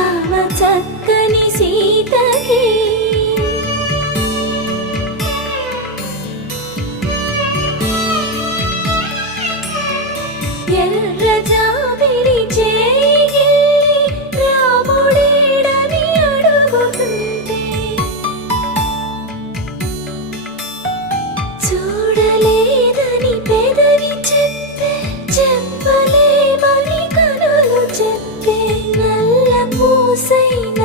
రామ చక్కని సీతకి ఎర్ర జాబిలి చేయి రాముడేడని అడుగుతుంటే చూడలేదని పెదవి చెప్పే చెప్పలేమని కనులు చెప్పే నల్ల పూసైన